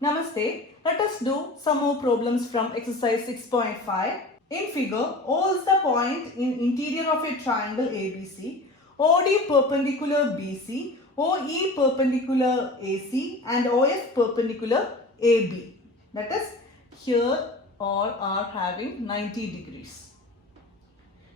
Namaste. Let us do some more problems from exercise 6.5. In figure, O is the point in interior of a triangle ABC, OD perpendicular BC, OE perpendicular AC and OF perpendicular AB. That is, here all are having 90 degrees.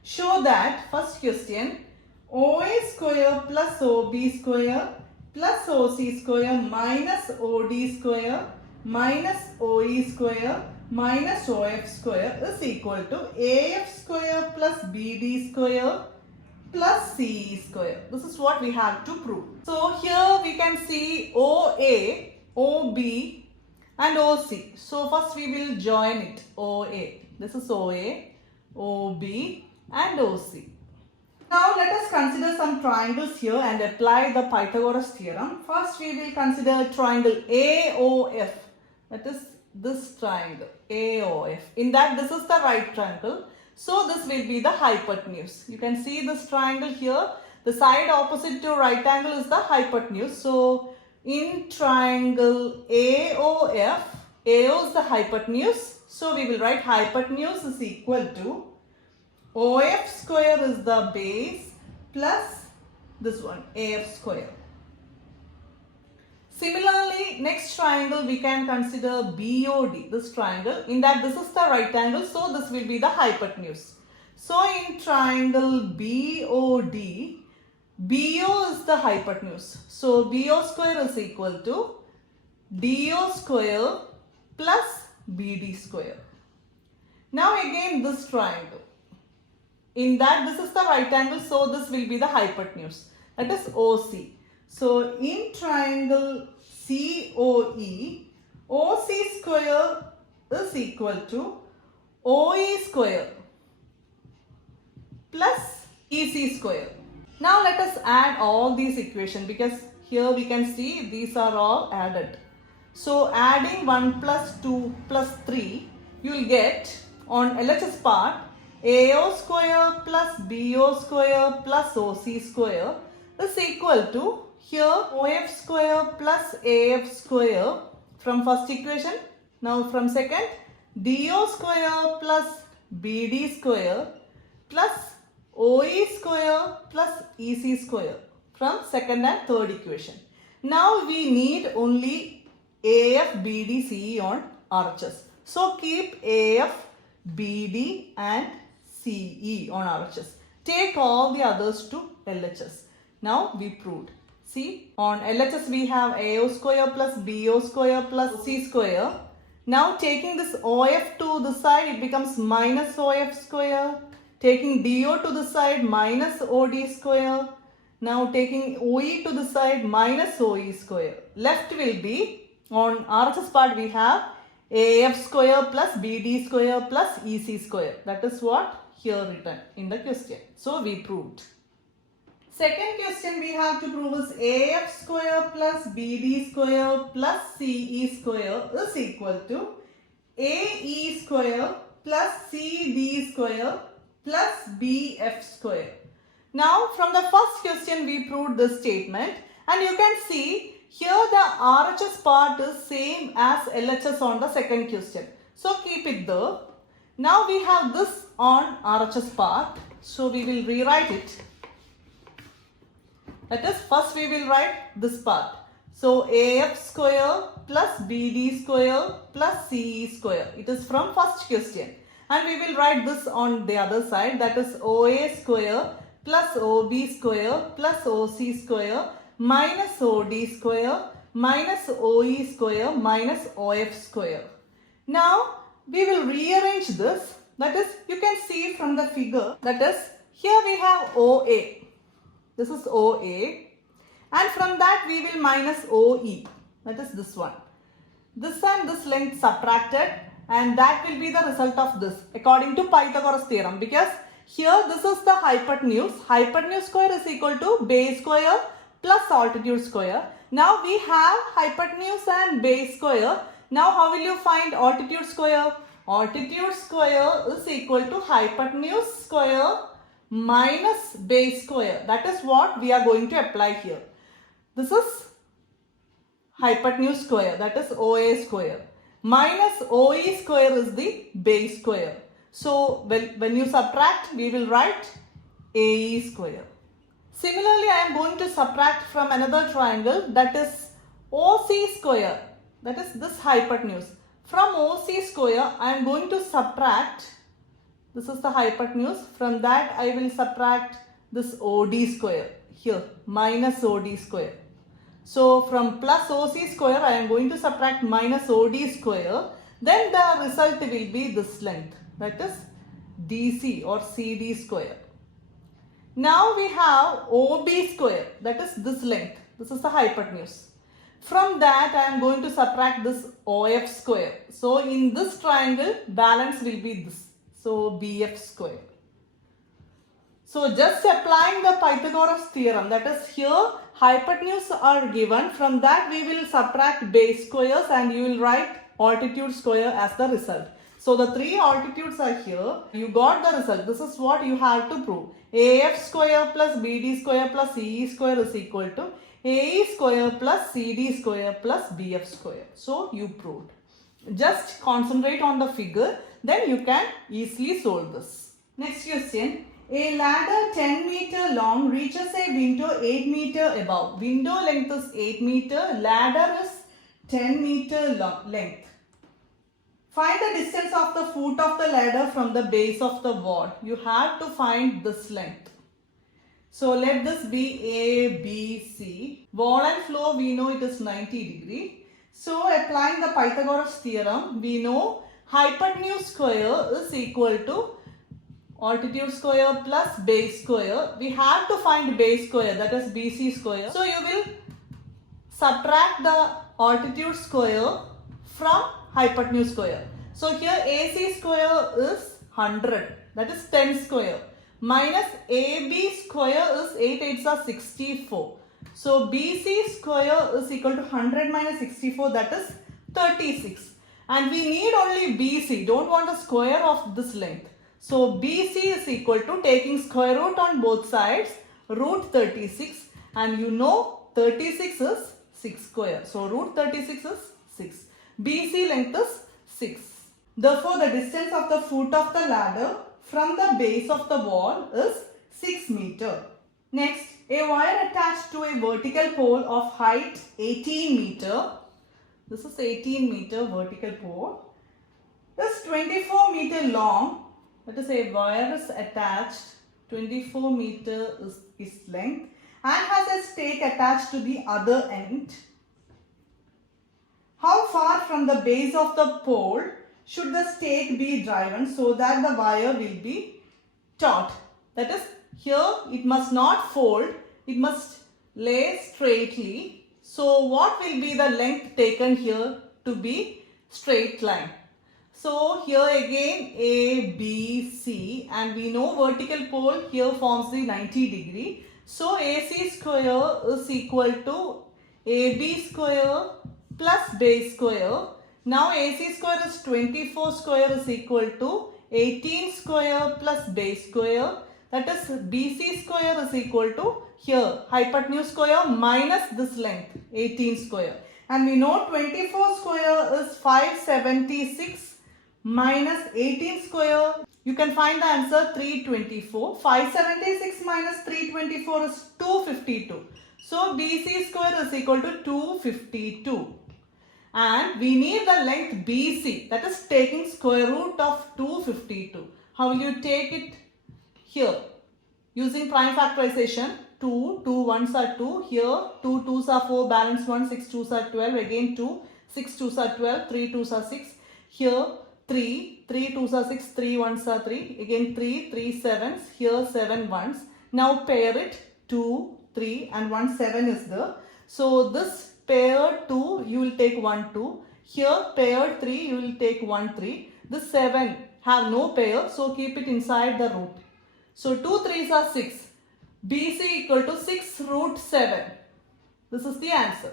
Show that, first question, OA square plus OB square plus OC square minus OD square minus OE square minus OF square is equal to AF square plus BD square plus CE square. This is what we have to prove. So here we can see OA, OB and OC. So first we will join it. OA. This is OA, OB and OC. Now let us consider some triangles here and apply the Pythagoras theorem. First we will consider triangle AOF. That is this triangle AOF. In that this is the right triangle. So this will be the hypotenuse. You can see this triangle here. The side opposite to right angle is the hypotenuse. So in triangle AOF, AO is the hypotenuse. So we will write hypotenuse is equal to OF square is the base plus this one AF square. Similarly, next triangle we can consider BOD, this triangle. In that this is the right angle, so this will be the hypotenuse. So in triangle BOD, BO is the hypotenuse. So BO square is equal to DO square plus BD square. Now again this triangle. In that this is the right angle, so this will be the hypotenuse. That is OC. So in triangle COE, OC square is equal to OE square plus EC square. Now let us add all these equations because here we can see these are all added. So adding 1 plus 2 plus 3, you will get on LHS part AO square plus BO square plus OC square is equal to here OF square plus AF square from first equation. Now from second, DO square plus BD square plus OE square plus EC square from second and third equation. Now we need only AF, BD, CE on RHS. So keep AF, BD and CE on RHS. Take all the others to LHS. Now we proved. See, on LHS we have AO square plus BO square plus C square. Now taking this OF to the side, it becomes minus OF square. Taking DO to the side, minus OD square. Now taking OE to the side, minus OE square. Left will be, on RHS part we have AF square plus BD square plus EC square. That is what here written in the question. So we proved. Second question we have to prove is AF square plus BD square plus CE square is equal to AE square plus CD square plus BF square. Now from the first question we proved this statement and you can see here the RHS part is same as LHS on the second question. So keep it there. Now we have this on RHS part. So we will rewrite it. That is, first we will write this part. So AF square plus BD square plus CE square. It is from first question. And we will write this on the other side. That is OA square plus OB square plus OC square minus OD square minus OE square minus OF square. Now we will rearrange this. That is, you can see from the figure. That is, here we have OA. This is OA. And from that we will minus OE. That is this one. This and this length subtracted. And that will be the result of this according to Pythagoras theorem. Because here this is the hypotenuse. Hypotenuse square is equal to base square plus altitude square. Now we have hypotenuse and base square. Now how will you find altitude square? Altitude square is equal to hypotenuse square minus base square. That is what we are going to apply here. This is hypotenuse square, that is OA square, minus OE square is the base square. So when you subtract, we will write AE square. Similarly, I am going to subtract from another triangle, that is OC square, that is this hypotenuse. From OC square, I am going to subtract, this is the hypotenuse, from that I will subtract this OD square here, minus OD square. So from plus OC square, I am going to subtract minus OD square, then the result will be this length, that is DC or CD square. Now we have OB square, that is this length, this is the hypotenuse. From that I am going to subtract this OF square. So in this triangle, balance will be this, so BF square. So just applying the Pythagoras theorem, that is here hypotenuse are given, from that we will subtract base squares and you will write altitude square as the result. So the three altitudes are here. You got the result. This is what you have to prove. AF square plus BD square plus CE square is equal to AE square plus CD square plus BF square. So you proved. Just concentrate on the figure, then you can easily solve this. Next question. A ladder 10 meter long reaches a window 8 meter above. Window length is 8 meter, ladder is 10 meter length. Find the distance of the foot of the ladder from the base of the wall. You have to find this length. So let this be A, B, C. Wall and floor, we know it is 90 degree. So applying the Pythagoras theorem, we know hypotenuse square is equal to altitude square plus base square. We have to find base square, that is BC square. So you will subtract the altitude square from hypotenuse square. So here AC square is 100, that is 10 square, minus AB square is 8 8s are 64. So BC square is equal to 100 minus 64, that is 36. And we need only BC, don't want the square of this length. So BC is equal to, taking square root on both sides, root 36, and you know 36 is 6 square. So root 36 is 6. BC length is 6. Therefore, the distance of the foot of the ladder from the base of the wall is 6 meter. Next, a wire attached to a vertical pole of height 18 meter. This is 18 meter vertical pole. Is 24 meter long. That is, a wire is attached, 24 meter is its length, and has a stake attached to the other end. How far from the base of the pole should the stake be driven so that the wire will be taut? That is, here it must not fold, it must lay straightly. So what will be the length taken here to be straight line? So here again A, B, C, and we know vertical pole here forms the 90 degree. So AC square is equal to AB square plus base square. Now AC square is 24 square is equal to 18 square plus base square. That is BC square is equal to here hypotenuse square minus this length 18 square. And we know 24 square is 576 minus 18 square. You can find the answer 324. 576 minus 324 is 252. So BC square is equal to 252. And we need the length BC, that is taking square root of 252. How will you take it? Here, using prime factorization, 2 1s are 2, here 2 2s are 4, balance 1, 6 2s are 12, again 2, 6 2s are 12, 3 2s are 6, here 3 2s are 6, 3 1s are 3, again 3 7s, here 7 1s. Now pair it, 2, 3 and 1 7 is there. So this pair 2 you will take 1 2, here pair 3 you will take 1 3. This 7 have no pair, so keep it inside the root. So 2 3s are 6. BC equal to 6 root 7. This is the answer.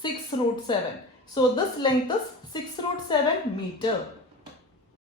6 root 7. So this length is 6 root 7 meter.